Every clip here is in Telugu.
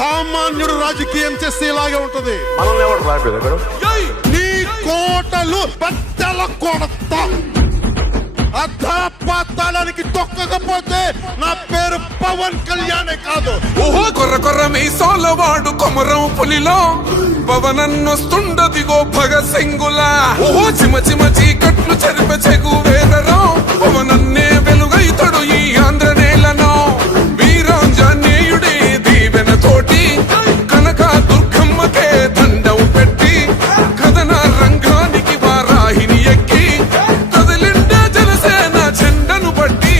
సామాన్యుడు రాజకీయం చేస్తే ఇలాగే ఉంటది. మనల్ని ఎవరు రాయలేదు నీ కోటలు బద్దల కొడతా. అధాపాతాళానికి తొక్కకపోతే నా పేరు పవన్ కళ్యాణే కాదు. ఓహో కొర్ర కొర్ర మీసాలవాడు కొమరం పులిలో పవనన్నొస్తుండదిగో భగత్ సింగులా. ఓహో చిమ చిమ చీకట్లు చెరిప చెగు వేదరో పవనన్నే వెలుగైతడు ఈ ఆంధ్ర నేలను. వీరాంజనేయుడే దీవెన తోటి కనక దుర్గమ్మకే దండం పెట్టి కథన రంగానికి వారాహిని ఎక్కి కదిలిండే జనసేన చెండను బట్టి.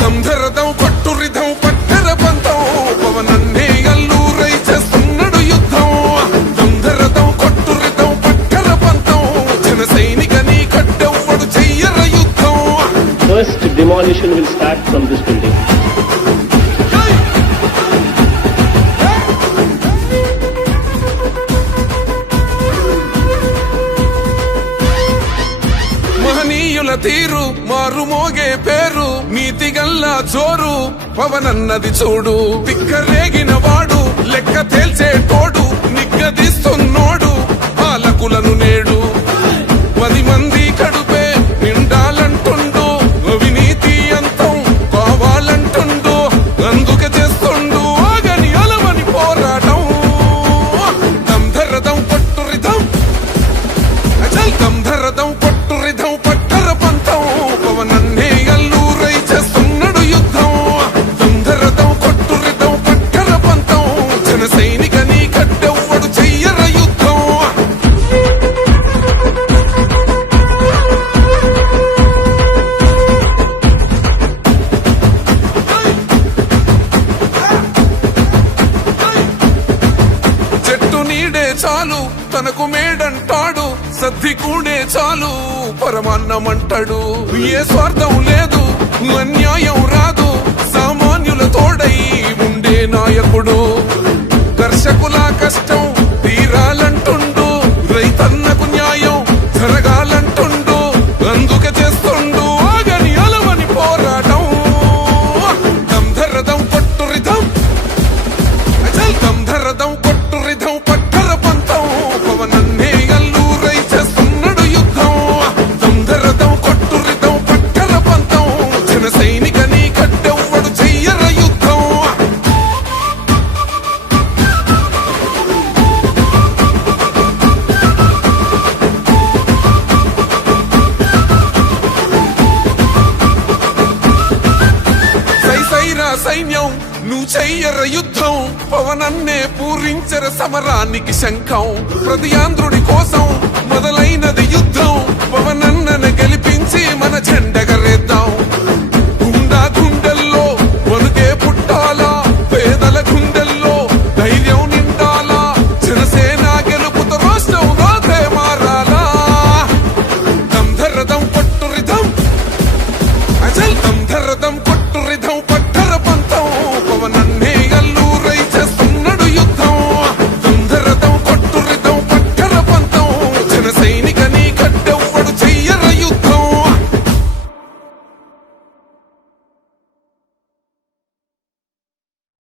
దంధరదం కొట్టురిదం పట్టర పంతం పవనన్నే అల్లూరై చేస్తున్నాడు యుద్ధం. దంధరదం కొట్టురిదం పట్టర పంతం జన సైనిక నీ కట్టెవ్వడు చెయ్యర యుద్ధం. First demolition will start from this building. మహనీయుల తీరు మారుమోగే పేరు నీతిగల్లా జోరు పవనన్నది చూడు. తిక్కరేగిన వాడు లెక్క తేల్చే తోడు నిగ్గదీస్తున్నోడు పాలకులను నేడు. 10 మంది కడుపే నిండాలంటుండు అవినీతి అంతం కావాలంటుండు. అందుకే చేస్తుండు ఆగని అలవని పోరాటం. దంధరదం కొట్టురిదం అచల్ దంధరదం కొట్టురిదం పట్టర పంతం పవనన్నే అల్లూరై చేస్తున్నాడు యుద్ధం. దంధరదం కొట్టురిదం పట్టర పంతం జన సైనిక నీ కట్టెవ్వడు చెయ్యర యుద్ధం. చెట్టు నీడే చాలు తనకు మేడంటాడు సద్ది కూడే చాలు పరమాన్నమంటాడు. ఏ స్వార్థం లేదు అన్యాయం రాదు సామాన్యుల తోడై ఉండే నాయకుడు. కర్షకుల కష్టం తీరాలంటుండు రైతన్నకు న్యాయం జరగాలంటుండు. అందుకే చేస్తుండు ఆగని అలవని పోరాటం. దంధరదం కొట్టురిదం అచల్ దంధరదం కొట్టురిదం పట్టర పంతం పవనన్నే అల్లూరై చేస్తున్నాడు యుద్ధం. దంధరదం కొట్టురిదం పట్టర పంతం జన సైనిక నీ కట్టెవ్వడు చెయ్యర యుద్ధం. సైసైరా సైన్యం నువ్వు చెయ్యర యుద్ధం. పవనన్నే పూరించర సమరానికి శంఖం. ప్రతి ఆంధ్రుడి కోసం మొదలైనది యుద్ధం. పవన